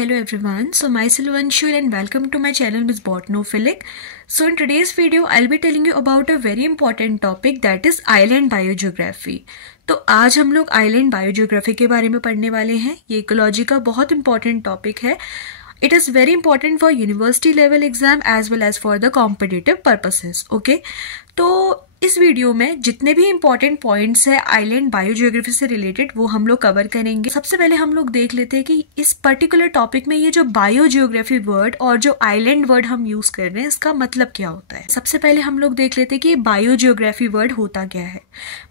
Hello everyone, so myself Anshul and welcome to my channel Ms. Botanophilic. So in today's video I'll be telling you about a very important topic that is island biogeography. तो आज हम लोग island biogeography के बारे में पढ़ने वाले हैं. ये इकोलॉजी का बहुत इंपॉर्टेंट टॉपिक है. It is very important for university level exam as well as for the competitive purposes. Okay, तो इस वीडियो में जितने भी इंपॉर्टेंट पॉइंट्स है आइलैंड बायोजियोग्राफी से रिलेटेड वो हम लोग कवर करेंगे. सबसे पहले हम लोग देख लेते हैं कि इस पर्टिकुलर टॉपिक में ये जो बायोजियोग्राफी वर्ड और जो आइलैंड वर्ड हम यूज कर रहे हैं इसका मतलब क्या होता है. सबसे पहले हम लोग देख लेते हैं कि बायोजियोग्राफी वर्ड होता क्या है.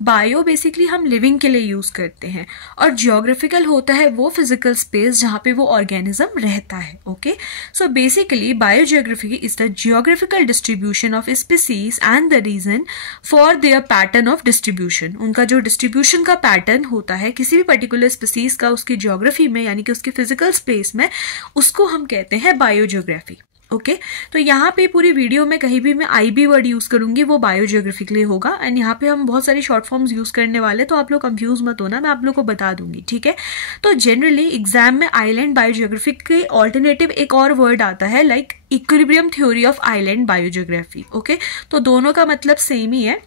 बायो बेसिकली हम लिविंग के लिए यूज करते हैं और जियोग्राफिकल होता है वो फिजिकल स्पेस जहाँ पे वो ऑर्गेनिज्म रहता है. Okay, so basically biogeography is the geographical distribution of species and the reason for their pattern of distribution. उनका जो डिस्ट्रीब्यूशन का पैटर्न होता है किसी भी पर्टिकुलर स्पीसीज का उसकी ज्योग्राफी में यानी कि उसकी फिजिकल स्पेस में, उसको हम कहते हैं बायोजियोग्राफी. ओके, तो यहाँ पे पूरी वीडियो में कहीं भी मैं आईबी वर्ड यूज करूंगी वो बायोजियोग्राफी के लिए होगा. एंड यहाँ पे हम बहुत सारी शॉर्ट फॉर्म्स यूज करने वाले, तो आप लोग कंफ्यूज मत होना, मैं आप लोग को बता दूंगी. ठीक है, तो जनरली एग्जाम में आइलैंड बायोजियोग्राफी के ऑल्टरनेटिव एक और वर्ड आता है like equilibrium theory of island biogeography. Okay, तो दोनों का मतलब सेम ही है.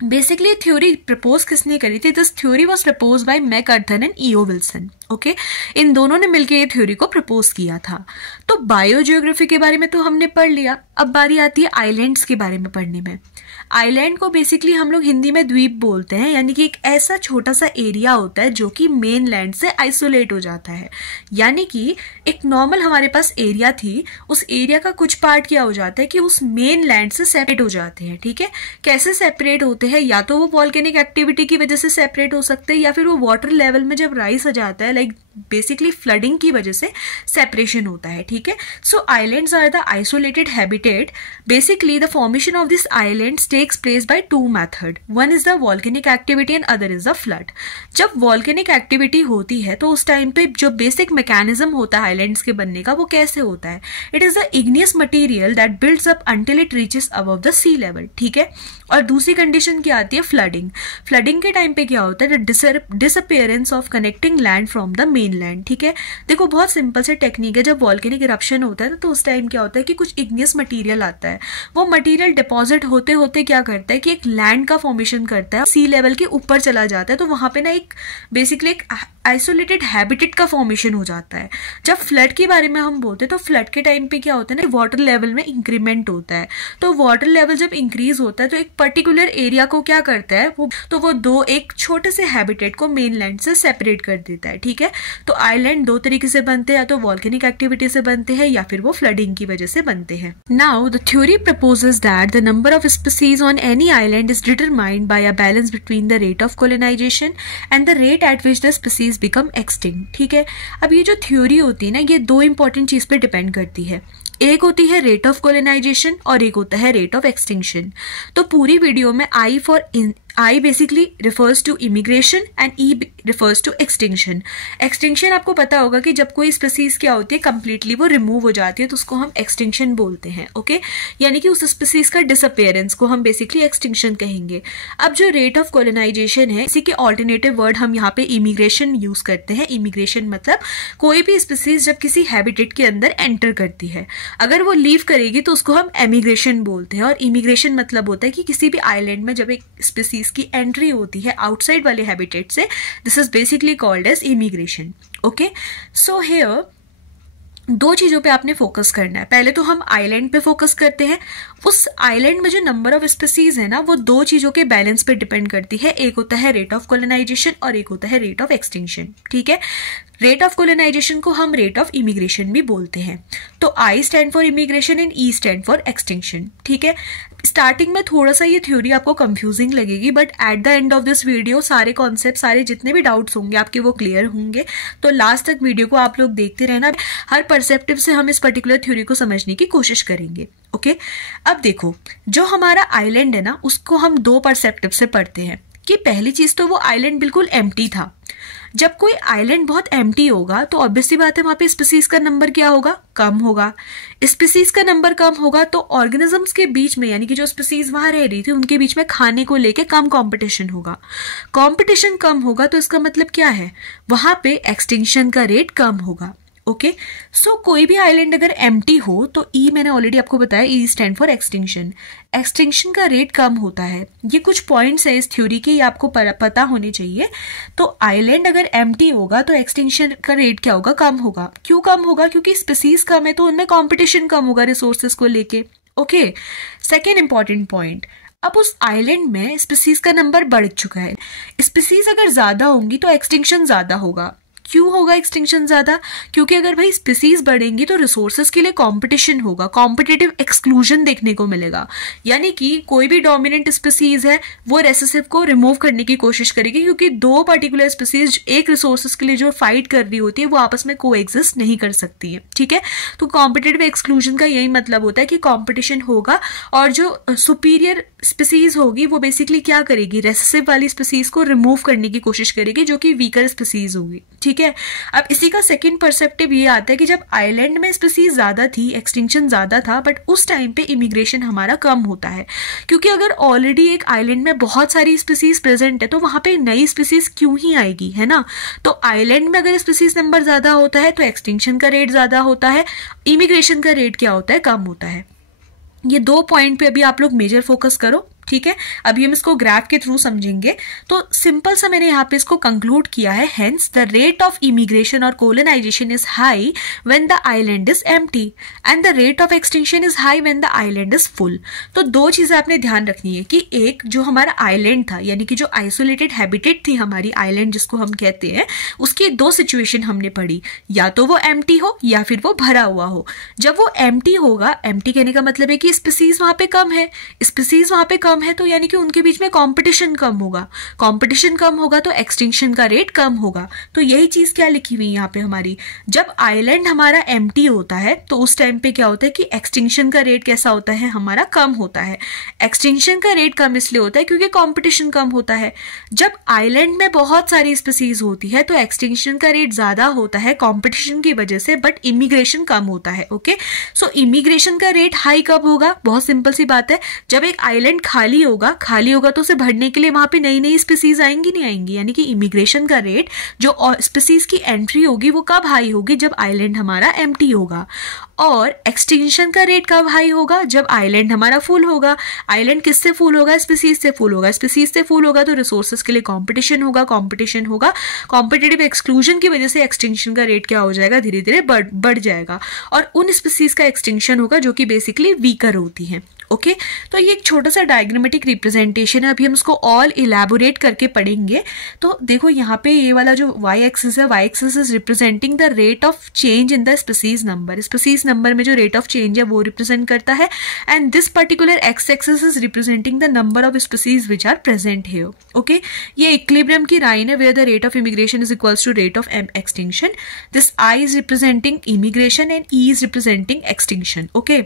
बेसिकली थ्योरी प्रपोज किसने करी थी? This theory was propose by MacArthur and E O Wilson. Okay, इन दोनों ने मिलकर ये थ्योरी को प्रपोज किया था. तो बायोजियोग्राफी के बारे में तो हमने पढ़ लिया. अब बारी आती है आइलैंड्स के बारे में पढ़ने में. आइलैंड को बेसिकली हम लोग हिंदी में द्वीप बोलते हैं, यानी कि एक ऐसा छोटा सा एरिया होता है जो कि मेन लैंड से आइसोलेट हो जाता है. यानी कि एक नॉर्मल हमारे पास एरिया थी, उस एरिया का कुछ पार्ट क्या हो जाता है कि उस मेन लैंड से सेपरेट हो जाते हैं. ठीक है, कैसे सेपरेट होते हैं? या तो वो वॉल्केनिक एक्टिविटी की वजह से सेपरेट हो सकते हैं या फिर वो वाटर लेवल में जब राइज आ जाता है लाइक बेसिकली फ्लडिंग की वजह से सेपरेशन होता है. ठीक है, so islands are the isolated habitat. Basically the formation of this islands takes place by two method. One is the volcanic activity and other is the flood. जब volcanic activity होती है तो उस टाइम पे जो बेसिक मैकेनिज्म होता है islands के बनने का वो कैसे होता है? It is the igneous material that builds up until it reaches above the sea level. ठीक है, और दूसरी कंडीशन क्या आती है? फ्लडिंग. फ्लडिंग के टाइम पे क्या होता है? Disappearance of connecting land from the mainland. ठीक है, देखो बहुत सिंपल से टेक्निक है. जब वॉल्केनिक इरप्शन होता है ना तो उस टाइम क्या होता है कि कुछ इग्नियस मटीरियल आता है. वो मटीरियल डिपॉजिट होते होते क्या करता है कि एक लैंड का फॉर्मेशन करता है, सी लेवल के ऊपर चला जाता है. तो वहां पे ना एक बेसिकली एक आइसोलेटेड हैबिटेट का फॉर्मेशन हो जाता है. जब फ्लड के बारे में हम बोलते हैं तो फ्लड के टाइम पे क्या होता है ना, वाटर लेवल में इंक्रीमेंट होता है. तो वाटर लेवल जब इंक्रीज होता है तो एक पर्टिकुलर एरिया को क्या करता है वो दो एक छोटे से हैबिटेट को मेन लैंड से सेपरेट कर देता है. ठीक है, तो आइलैंड दो तरीके से बनते हैं, या तो वॉल्केनिक एक्टिविटी से बनते हैं या फिर वो फ्लडिंग की वजह से बनते हैं. Now the theory proposes that the number of species on any island is determined by a balance between the rate of colonisation and the rate at which the species become extinct. ठीक है, अब ये जो theory होती है ना ये दो इंपॉर्टेंट चीज पे डिपेंड करती है. एक होती है रेट ऑफ कोलोनाइजेशन और एक होता है रेट ऑफ एक्सटिंक्शन. तो पूरी वीडियो में I basically refers to immigration and E refers to extinction. Extinction आपको पता होगा कि जब कोई स्पीसीज क्या होती है कंप्लीटली वो रिमूव हो जाती है तो उसको हम एक्सटिंक्शन बोलते हैं. ओके, यानी कि उस स्पीसीज का डिसअपियरेंस को हम बेसिकली एक्सटिंक्शन कहेंगे. अब जो रेट ऑफ कोलोनाइजेशन है इसी के ऑल्टरनेटिव वर्ड हम यहाँ पे इमिग्रेशन यूज करते हैं. इमिग्रेशन मतलब कोई भी स्पीसीज जब किसी हैबिटेट के अंदर एंटर करती है, अगर वो लीव करेगी तो उसको हम एमिग्रेशन बोलते हैं. और इमिग्रेशन मतलब होता है कि किसी भी आइलैंड में जब एक स्पीसीज की एंट्री होती है आउटसाइड वाले हैबिटेट से, this is basically called as immigration. Okay, so here दो चीजों पे आपने फोकस करना है. पहले तो हम आइलैंड पे फोकस करते हैं. उस आइलैंड में जो नंबर ऑफ स्पीसीज है ना वो दो चीजों के बैलेंस पे डिपेंड करती है. एक होता है रेट ऑफ कोलोनाइजेशन और एक होता है रेट ऑफ एक्सटिंक्शन. ठीक है, रेट ऑफ कोलोनाइजेशन को हम रेट ऑफ इमिग्रेशन भी बोलते हैं. तो I stand for immigration and E stand for extinction. ठीक है, स्टार्टिंग में थोड़ा सा ये थ्योरी आपको कंफ्यूजिंग लगेगी but at the end of this video सारे कॉन्सेप्ट सारे जितने भी डाउट्स होंगे आपके वो क्लियर होंगे. तो लास्ट तक वीडियो को आप लोग देखते रहना. हर परसेप्टिव से हम इस पर्टिकुलर थ्योरी को समझने की कोशिश करेंगे. ओके, अब देखो जो हमारा आइलैंड है ना उसको हम दो परसेप्टिव से पढ़ते हैं. कि पहली चीज तो वो आइलैंड बिल्कुल एम्प्टी था. जब कोई आइलैंड बहुत एम्प्टी होगा तो ऑब्वियसली बात है वहां पे स्पीसीज का नंबर क्या होगा? कम होगा. स्पीसीज का नंबर कम होगा तो ऑर्गेनिजम्स के बीच में यानी कि जो स्पीसीज वहां रह रही थी उनके बीच में खाने को लेके कम कंपटीशन होगा. कंपटीशन कम होगा तो इसका मतलब क्या है? वहां पे एक्सटिंक्शन का रेट कम होगा. ओके। सो कोई भी आइलैंड अगर एम्प्टी हो तो ई मैंने ऑलरेडी आपको बताया, E stand for extinction. Extinction का रेट कम होता है। ये कुछ पॉइंट्स है इस थ्योरी के, ये आपको पता होने चाहिए। तो आइलैंड अगर एम्प्टी होगा तो एक्सटिंक्शन का रेट क्या होगा, कम होगा। क्यों कम होगा, क्योंकि स्पीसीज कम है तो उनमें कॉम्पिटिशन कम होगा रिसोर्सेज को लेके। ओके, सेकेंड इंपॉर्टेंट पॉइंट, अब उस आइलैंड में स्पीसीज का नंबर बढ़ चुका है। स्पीसीज अगर ज्यादा होंगी तो एक्सटिंक्शन ज्यादा होगा। क्यों होगा एक्सटिंक्शन ज्यादा, क्योंकि अगर भाई स्पीसीज बढ़ेंगी तो रिसोर्सेज के लिए कंपटीशन होगा, कॉम्पिटिटिव एक्सक्लूजन देखने को मिलेगा। यानी कि कोई भी डोमिनेंट स्पीसीज है वो रेसेसिव को रिमूव करने की कोशिश करेगी, क्योंकि दो पर्टिकुलर स्पीसीज एक रिसोर्सेज के लिए जो फाइट कर रही होती है वो आपस में को एग्जिस्ट नहीं कर सकती है। ठीक है, तो कॉम्पिटिटिव एक्सक्लूजन का यही मतलब होता है कि कॉम्पिटिशन होगा और जो सुपीरियर स्पीसीज होगी वो बेसिकली क्या करेगी, रेसेसिव वाली स्पीसीज को रिमूव करने की कोशिश करेगी जो कि वीकर स्पीसीज होगी। ठीक है, अब इसी का सेकंड पर्सपेक्टिव ये आता है कि जब आइलैंड में स्पीसीज ज्यादा थी, एक्सटिंक्शन ज्यादा था, बट उस टाइम पे इमिग्रेशन हमारा कम होता है, क्योंकि अगर ऑलरेडी एक आइलैंड में बहुत सारी स्पीसीज प्रेजेंट है तो वहां पे नई स्पीसीज क्यों ही आएगी, है ना। तो आइलैंड में अगर स्पीसीज नंबर ज्यादा होता है तो एक्सटिंक्शन का रेट ज्यादा होता है, इमिग्रेशन का रेट क्या होता है, कम होता है। ये दो पॉइंट पे अभी आप लोग मेजर फोकस करो। ठीक है, अभी हम इसको ग्राफ के थ्रू समझेंगे। तो सिंपल सा मैंने यहाँ पे इसको कंक्लूड किया है, hence the rate of immigration और colonisation is high when the island is empty and the rate of extinction is high when the island is full. तो दो चीजें आपने ध्यान रखनी है कि एक जो हमारा आइलैंड था, यानी कि जो आइसोलेटेड हैबिटेट थी हमारी आइलैंड जिसको हम कहते हैं, उसकी दो सिचुएशन हमने पढ़ी, या तो वो एम्प्टी हो या फिर वो भरा हुआ हो। जब वो एम्प्टी होगा, एम्प्टी कहने का मतलब है कि स्पीसीज वहां पे कम है, स्पीसीज वहां पे कम है तो यानी कि उनके बीच में कंपटीशन कम होगा, कंपटीशन कम होगा तो एक्सटिंक्शन का रेट कम होगा। तो यही चीज क्या लिखी हुई है यहाँ पे हमारी, जब आइलैंड हमारा एम्प्टी होता है तो उस टाइम पे क्या होता है कि एक्सटिंक्शन का रेट कैसा होता है, हमारा कम होता है। एक्सटिंक्शन का रेट कम इसलिए होता है क्योंकि कंपटीशन कम होता है। जब आइलैंड में बहुत सारी स्पीसीज होती है तो एक्सटिंक्शन का रेट ज्यादा होता है कंपटीशन की वजह से, बट इमिग्रेशन कम होता है। ओके, सो इमिग्रेशन का रेट हाई कब होगा, बहुत सिंपल सी बात है, जब एक आइलैंड खाली होगा तो उसे भरने के लिए वहां पे नई नई स्पीसीज आएंगी नहीं आएंगी, यानी कि इमिग्रेशन का रेट जो स्पीसीज की एंट्री होगी वो कब हाई होगी, जब आइलैंड हमारा एम्प्टी होगा। और एक्सटिंक्शन का रेट कब हाई होगा, जब आइलैंड हमारा फुल होगा। आइलैंड किससे फुल होगा, स्पीसीज से फुल होगा। स्पीसीज से फुल होगा तो रिसोर्सेज के लिए कंपटीशन होगा, कंपटीशन होगा, कॉम्पिटिटिव एक्सक्लूजन की वजह से एक्सटिंक्शन का रेट क्या हो जाएगा, धीरे धीरे बढ़ जाएगा, और उन स्पीसीज का एक्सटिंक्शन होगा जो कि बेसिकली वीकर होती हैं। ओके, तो ये एक छोटा सा डायग्रामेटिक रिप्रेजेंटेशन है, अभी हम इसको ऑल इलेबोरेट करके पढ़ेंगे। तो देखो यहाँ पे ये वाला जो वाई एक्सिस है, Y axis is representing the rate of change in the species number. Species number में जो रेट ऑफ चेंज है वो रिप्रेजेंट करता है, and this particular X axis is representing the number of species which are present here. Okay, ये equilibrium की line है where the rate of immigration is equals to rate of extinction. This I is representing immigration and E is representing extinction. Okay,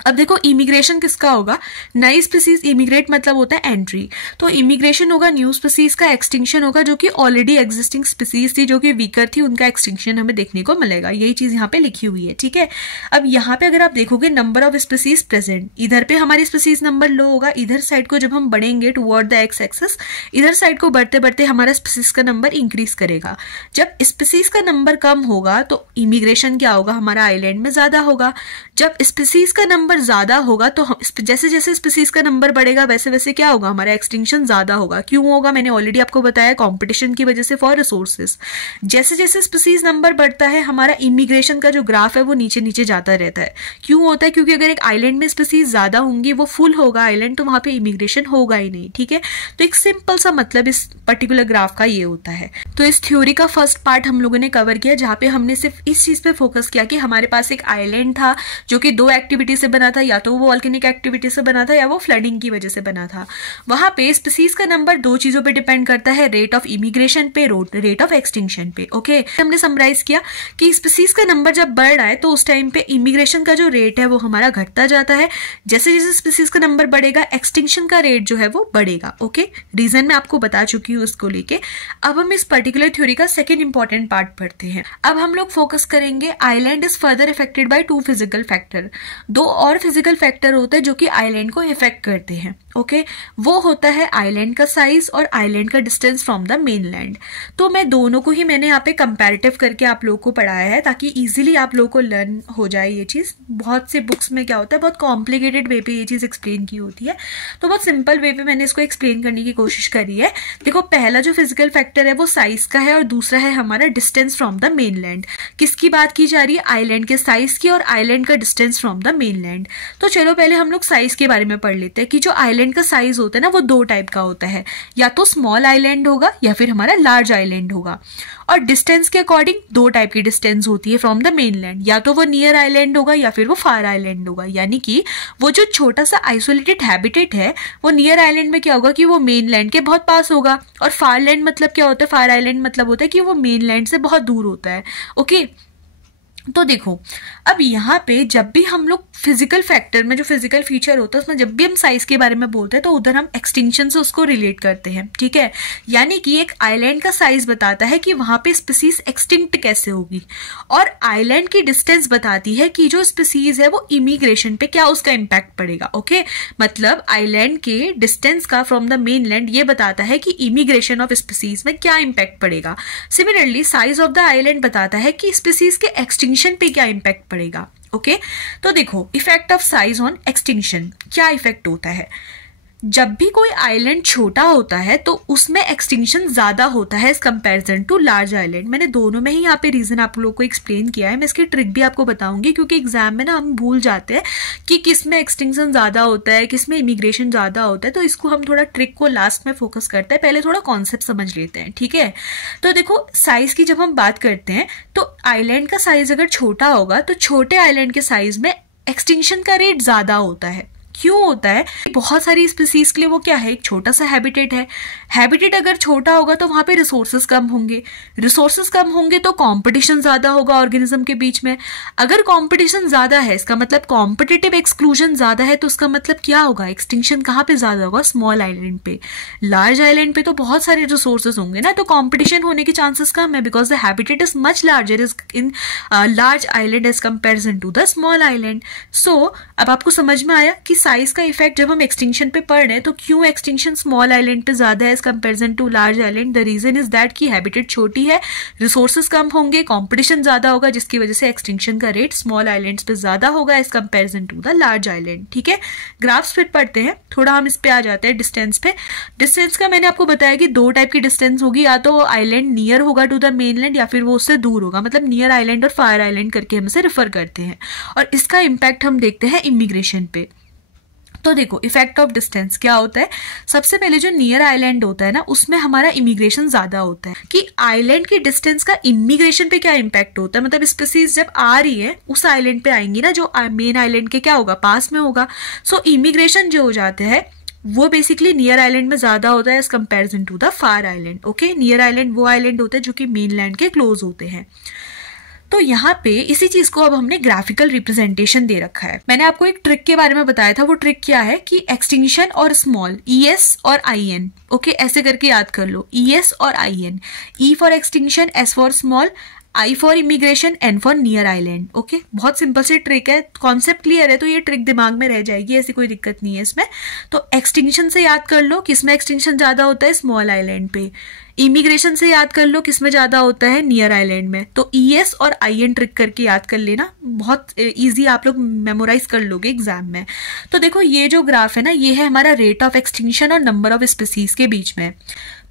अब देखो immigration किसका होगा, नई species, immigrate मतलब होता है एंट्री, तो इमिग्रेशन होगा न्यू स्पीसीज का, एक्सटिंक्शन होगा जो कि ऑलरेडी एग्जिस्टिंग स्पीसीज थी जो कि वीकर थी, उनका एक्सटिंक्शन हमें देखने को मिलेगा। यही चीज यहाँ पे लिखी हुई है। ठीक है, अब यहाँ पे अगर आप देखोगे नंबर ऑफ स्पीसीज प्रेजेंट, इधर पे हमारी स्पीसीज नंबर लो होगा, इधर साइड को जब हम बढ़ेंगे टुवर्ड द एक्स एक्सिस, इधर साइड को बढ़ते बढ़ते हमारा स्पीसीज का नंबर इंक्रीज करेगा। जब स्पीसीज का नंबर कम होगा तो इमिग्रेशन क्या होगा, हमारा आइलैंड में ज्यादा होगा। जब स्पीसीज का नंबर ज्यादा होगा तो जैसे जैसे स्पीसीज का नंबर बढ़ेगा वैसे वैसे क्या होगा, हमारा एक्सटिंक्शन ज्यादा होगा। क्यों होगा, मैंने ऑलरेडी आपको बताया, कंपटीशन की वजह से फॉर रिसोर्सेज। जैसे जैसे स्पीसीज नंबर बढ़ता है हमारा इमिग्रेशन का जो ग्राफ है वो नीचे नीचे जाता रहता है। क्यों होता है, क्योंकि अगर एक आइलैंड में स्पीसीज ज्यादा होंगी, वो फुल होगा आइलैंड, तो वहां पे इमिग्रेशन होगा ही नहीं। ठीक है, तो एक सिंपल सा मतलब इस पर्टिकुलर ग्राफ का ये होता है। तो इस थ्योरी का फर्स्ट पार्ट हम लोगों ने कवर किया, जहां पे हमने सिर्फ इस चीज पे फोकस किया कि हमारे पास एक आइलैंड था जो कि दो एक्टिविटी से बना था, या तो वो वॉल्केनिक एक्टिविटी से बना था या वो फ्लडिंग की वजह से बना था। वहां पे स्पीसीज का नंबर दो चीजों पे डिपेंड करता है, रेट ऑफ इमिग्रेशन पे, रेट ऑफ एक्सटिंक्शन पे। ओके, हमने समराइज किया कि स्पीसीज का नंबर जब बढ़ रहा है तो उस टाइम पे इमिग्रेशन का जो रेट है वो हमारा घटता जाता है। जैसे जैसे स्पीसीज का नंबर बढ़ेगा एक्सटिंक्शन का रेट जो है वो बढ़ेगा। ओके, रीजन मैं आपको बता चुकी हूँ इसको लेके। अब हम इस पर्टिकुलर थ्योरी का सेकेंड इंपॉर्टेंट पार्ट पढ़ते हैं। अब हम लोग फोकस करेंगे island is further affected by two physical factor. दो और फिजिकल फैक्टर होते हैं जो कि आइलैंड को इफेक्ट करते हैं। ओके वो होता है आइलैंड का साइज और आइलैंड का डिस्टेंस फ्रॉम द मेनलैंड। तो मैं दोनों को ही मैंने यहाँ पे कंपैरेटिव करके आप लोगों को पढ़ाया है ताकि इजीली आप लोगों को लर्न हो जाए ये चीज़। बहुत से बुक्स में क्या होता है, बहुत कॉम्प्लिकेटेड वे पे ये चीज़ एक्सप्लेन की होती है, तो बहुत सिंपल वे पे मैंने इसको एक्सप्लेन करने की कोशिश करी है। देखो पहला जो फिजिकल फैक्टर है वो साइज का है और दूसरा है हमारा डिस्टेंस फ्रॉम द मेनलैंड। किसकी बात की जा रही है, आइलैंड के साइज की और आइलैंड का डिस्टेंस फ्रॉम द मेनलैंड। तो चलो पहले हम लोग साइज के बारे में पढ़ लेते हैं कि जो आइलैंड का साइज होता है ना वो दो टाइप का होता है, या तो स्मॉल आइलैंड होगा या फिर हमारा लार्ज आइलैंड होगा। और डिस्टेंस के अकॉर्डिंग दो टाइप की डिस्टेंस होती है फ्रॉम द मेनलैंड, या तो वो नियर आइलैंड होगा या फिर वो फार आइलैंड होगा। यानी कि वो जो छोटा सा आइसोलेटेड हैबिटेट है वो नियर आइलैंड में क्या होगा कि वो मेनलैंड के बहुत पास होगा, और फार लैंड मतलब क्या होता है, फार आइलैंड मतलब होता है कि वो मेनलैंड से बहुत दूर होता है। ओके तो देखो अब यहाँ पे जब भी हम लोग फिजिकल फैक्टर में जो फिजिकल फीचर होता है उसमें जब भी हम साइज के बारे में बोलते हैं तो उधर हम एक्सटिंक्शन से उसको रिलेट करते हैं, ठीक है। यानी कि एक आइलैंड का साइज बताता है कि वहां पे स्पीसीज एक्सटिंक्ट कैसे होगी, और आइलैंड की डिस्टेंस बताती है कि जो स्पीसीज है वो इमिग्रेशन पे क्या उसका इम्पैक्ट पड़ेगा। ओके मतलब आइलैंड के डिस्टेंस का फ्रॉम द मेनलैंड ये बताता है कि इमिग्रेशन ऑफ स्पीसीज में क्या इम्पैक्ट पड़ेगा। Similarly size of the island बताता है कि स्पीसीज के एक्सटिंक्शन पे क्या इंपैक्ट पड़ेगा। ओके तो देखो effect of size on extinction, क्या इफेक्ट होता है। जब भी कोई आइलैंड छोटा होता है तो उसमें एक्सटिंक्शन ज्यादा होता है as comparison to large island. मैंने दोनों में ही यहाँ पे रीजन आप लोगों को एक्सप्लेन किया है, मैं इसकी ट्रिक भी आपको बताऊंगी क्योंकि एग्जाम में ना हम भूल जाते हैं कि किस में एक्सटिंक्शन ज्यादा होता है, किस में इमिग्रेशन ज्यादा होता है। तो इसको हम थोड़ा ट्रिक को लास्ट में फोकस करते हैं, पहले थोड़ा कॉन्सेप्ट समझ लेते हैं, ठीक है। तो देखो साइज की जब हम बात करते हैं तो आइलैंड का साइज अगर छोटा होगा तो छोटे आइलैंड के साइज में एक्सटिंक्शन का रेट ज्यादा होता है। क्यों होता है, बहुत सारी स्पीसीज के लिए वो क्या है, एक छोटा सा हैबिटेट है। हैबिटेट अगर छोटा होगा तो वहां पे रिसोर्सेज कम होंगे, रिसोर्सेज कम होंगे तो कंपटीशन ज्यादा होगा ऑर्गेनिज्म के बीच में। अगर कंपटीशन ज्यादा है इसका मतलब कॉम्पिटिटिव एक्सक्लूजन ज्यादा है, तो उसका मतलब क्या होगा, एक्सटिंक्शन कहाँ पे ज्यादा होगा, स्मॉल आइलैंड पे। लार्ज आइलैंड पे तो बहुत सारे रिसोर्सेज होंगे ना, तो कॉम्पिटिशन होने के चांसेस कम है because the habitat is much larger in large island as comparison to the small island. So अब आपको समझ में आया कि साइज का इफेक्ट जब हम एक्सटिंक्शन पे पढ़ रहे हैं तो क्यों एक्सटिंक्शन स्मॉल आइलैंड पे ज्यादा है as comparison to large island. The reason is that कि हैबिटेट छोटी है, रिसोर्सेज कम होंगे, कंपटीशन ज्यादा होगा, जिसकी वजह से एक्सटिंक्शन का रेट स्मॉल आइलैंड्स पे ज्यादा होगा as comparison to the large island, ठीक है। ग्राफ्स फिर पढ़ते हैं, थोड़ा हम इस पे आ जाते हैं डिस्टेंस पे। डिस्टेंस का मैंने आपको बताया कि दो टाइप की डिस्टेंस होगी, या तो आइलैंड नियर होगा टू द मेनलैंड या फिर वो उससे दूर होगा, मतलब नियर आइलैंड और फार आइलैंड करके हम इसे रेफर करते हैं। और इसका इम्पैक्ट हम देखते हैं इमिग्रेशन पे। तो देखो इफेक्ट ऑफ डिस्टेंस क्या होता है, सबसे पहले जो नियर आइलैंड होता है ना उसमें हमारा इमिग्रेशन ज्यादा होता है। कि आइलैंड की डिस्टेंस का इमिग्रेशन पे क्या इम्पैक्ट होता है, मतलब स्पीसीज जब आ रही है उस आइलैंड पे आएंगी ना जो मेन आइलैंड के क्या होगा, पास में होगा। सो इमिग्रेशन जो हो जाते हैं वो बेसिकली नियर आइलैंड में ज्यादा होता है as comparison to the far island. Okay near island वो आइलैंड होते हैं जो कि मेनलैंड के क्लोज होते हैं। तो यहाँ पे इसी चीज को अब हमने ग्राफिकल रिप्रेजेंटेशन दे रखा है। मैंने आपको एक ट्रिक के बारे में बताया था, वो ट्रिक क्या है कि एक्सटिंक्शन और स्मॉल, ES और IN, ओके ऐसे करके याद कर लो, ES और IN, E for extinction, S for small, I for immigration, N for near island. Okay बहुत सिंपल सी ट्रिक है, कॉन्सेप्ट क्लियर है तो ये ट्रिक दिमाग में रह जाएगी, ऐसी कोई दिक्कत नहीं है इसमें। तो एक्सटिंक्शन से याद कर लो किसमें एक्सटिंक्शन ज्यादा होता है, स्मॉल आइलैंड पे। इमिग्रेशन से याद कर लो किसमें ज्यादा होता है, नियर आइलैंड में। तो ES और IN ट्रिक करके याद कर लेना, बहुत इजी आप लोग मेमोराइज कर लोगे एग्जाम में। तो देखो ये जो ग्राफ है ना ये है हमारा रेट ऑफ एक्सटिंक्शन और नंबर ऑफ स्पीसीज के बीच में।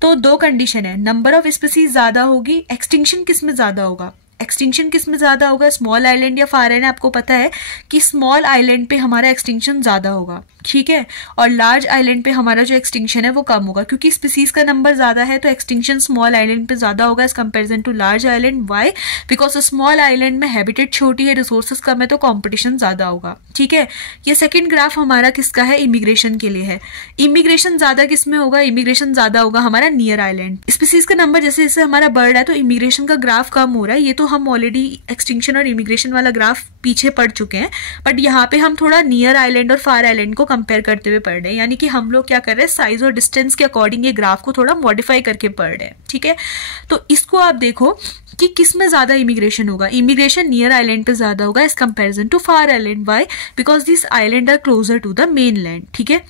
तो दो कंडीशन है, नंबर ऑफ स्पीसीज ज्यादा होगी, एक्सटिंक्शन किस में ज्यादा होगा, एक्सटिंक्शन किस में ज्यादा होगा, स्मॉल आइलैंड या फार आइलैंड। आपको पता है कि स्मॉल आइलैंड पे हमारा एक्सटिंक्शन ज्यादा होगा, ठीक है, और लार्ज आइलैंड पे हमारा जो एक्सटिंक्शन है वो कम होगा, क्योंकि स्पीसीज का नंबर ज्यादा है तो एक्सटिंक्शन स्मॉल आइलैंड पे ज्यादा होगा as comparison to large island. Why, because small island में हैबिटेट छोटी है, रिसोर्सेज कम है, तो कॉम्पिटिशन ज्यादा होगा, ठीक है। ये सेकेंड ग्राफ हमारा किसका है, इमिग्रेशन के लिए है। इमिग्रेशन ज्यादा किस में होगा, इमिग्रेशन ज्यादा होगा हमारा नियर आइलैंड। स्पीसीज का नंबर जैसे जैसे हमारा बढ़ रहा है तो इमिग्रेशन का ग्राफ कम हो रहा है। ये तो हम ऑलरेडी एक्सटिंक्शन और इमिग्रेशन वाला ग्राफ पीछे पढ़ चुके हैं, बट यहाँ पे हम थोड़ा नियर आइलैंड और फार आइलैंड को कंपेयर करते हुए पढ़ रहे हैं। यानी कि हम लोग क्या कर रहे हैं, साइज और डिस्टेंस के अकॉर्डिंग ये ग्राफ को थोड़ा मॉडिफाई करके पढ़ रहे हैं, ठीक है। तो इसको आप देखो कि किस में ज्यादा इमिग्रेशन होगा, इमिग्रेशन नियर आइलैंड पे ज्यादा होगा as comparison to far island. Why, because this island are closer to the mainland, ठीक है।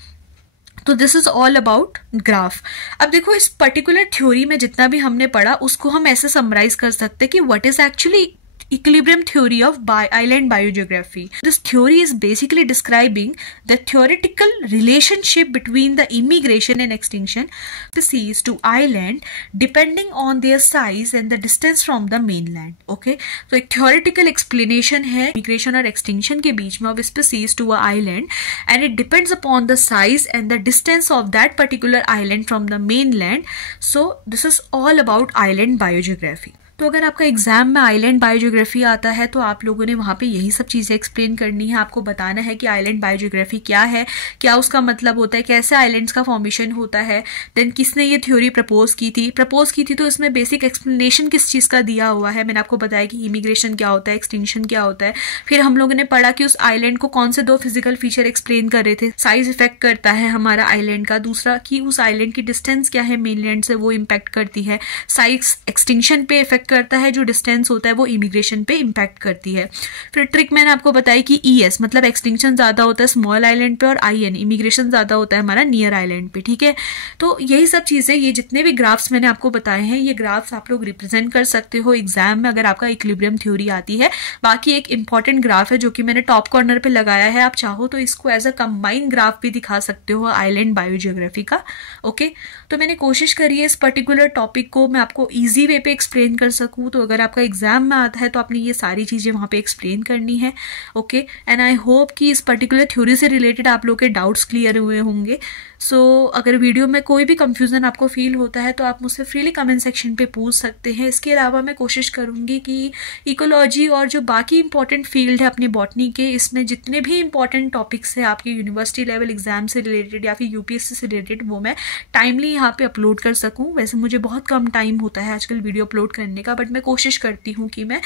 तो this is all about graph. अब देखो इस पर्टिकुलर थ्योरी में जितना भी हमने पढ़ा उसको हम ऐसे समराइज कर सकते हैं कि what is actually equilibrium theory of island biogeography. This theory is basically describing the theoretical relationship between the immigration and extinction species to island depending on their size and the distance from the mainland. Okay, so एक theoretical explanation है immigration और extinction के बीच में of species to a island and it depends upon the size and the distance of that particular island from the mainland. So this is all about island biogeography. तो अगर आपका exam में island biogeography आता है तो आप लोगों ने वहाँ पे यही सब चीज़ें एक्सप्लेन करनी है, आपको बताना है कि आइलैंड बायोजियोग्राफी क्या है, क्या उसका मतलब होता है, कैसे आइलैंड्स का फॉर्मेशन होता है, देन किसने ये थ्योरी प्रपोज की थी तो इसमें बेसिक एक्सप्लेनेशन किस चीज़ का दिया हुआ है। मैंने आपको बताया कि इमिग्रेशन क्या होता है, एक्सटिंक्शन क्या होता है। फिर हम लोगों ने पढ़ा कि उस आइलैंड को कौन से 2 फिजिकल फीचर एक्सप्लेन कर रहे थे, साइज इफेक्ट करता है हमारा आइलैंड का, दूसरा कि उस आइलैंड की डिस्टेंस क्या है मेनलैंड से वो इम्पैक्ट करती है, साइज एक्सटिंक्शन पे इफेक्ट करता है, जो डिस्टेंस होता है वो इमिग्रेशन पे इम्पैक्ट करती है। फिर ट्रिक मैंने आपको बताई कि ES मतलब एक्सटिंक्शन ज्यादा होता है स्मॉल आइलैंड पे और IN इमिग्रेशन ज्यादा होता है हमारा नियर आइलैंड पे। ठीक है, तो यही सब चीजें, ये जितने भी ग्राफ्स मैंने आपको बताए हैं ये ग्राफ्स आप लोग रिप्रेजेंट कर सकते हो एग्जाम में अगर आपका इक्विलिब्रियम थ्योरी आती है। बाकी एक इंपॉर्टेंट ग्राफ है जो कि मैंने टॉप कॉर्नर पे लगाया है, आप चाहो तो इसको एज अ कंबाइंड ग्राफ भी दिखा सकते हो आइलैंड बायोजियोग्राफी का। ओके, तो मैंने कोशिश करी है इस पर्टिकुलर टॉपिक को मैं आपको ईजी वे पे एक्सप्लेन कर सकूं, तो अगर आपका एग्जाम में आता है तो आपने ये सारी चीजें वहां पे एक्सप्लेन करनी है। ओके, एंड आई होप कि इस पर्टिकुलर थ्योरी से रिलेटेड आप लोग के डाउट्स क्लियर हुए होंगे। सो अगर वीडियो में कोई भी कंफ्यूजन आपको फील होता है तो आप मुझसे फ्रीली कमेंट सेक्शन पे पूछ सकते हैं। इसके अलावा मैं कोशिश करूंगी कि इकोलॉजी और जो बाकी इंपॉर्टेंट फील्ड है अपनी बॉटनी के, इसमें जितने भी इंपॉर्टेंट टॉपिक्स हैं आपके यूनिवर्सिटी लेवल एग्जाम से रिलेटेड या फिर UPSC से रिलेटेड, वो मैं टाइमली यहाँ पे अपलोड कर सकूँ। वैसे मुझे बहुत कम टाइम होता है आजकल वीडियो अपलोड करने का, बट मैं कोशिश करती हूँ कि मैं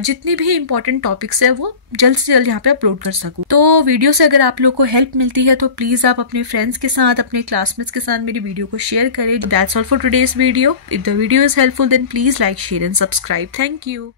जितनी भी इंपॉर्टेंट टॉपिक्स है वो जल्द से जल्द यहाँ पे अपलोड कर सकूँ। तो वीडियो से अगर आप लोग को हेल्प मिलती है तो प्लीज़ आप अपने फ्रेंड्स के साथ, अपने क्लासमेट्स के साथ मेरी वीडियो को शेयर करें। That's all for today's video. If the video is helpful then please like, share and subscribe. Thank you.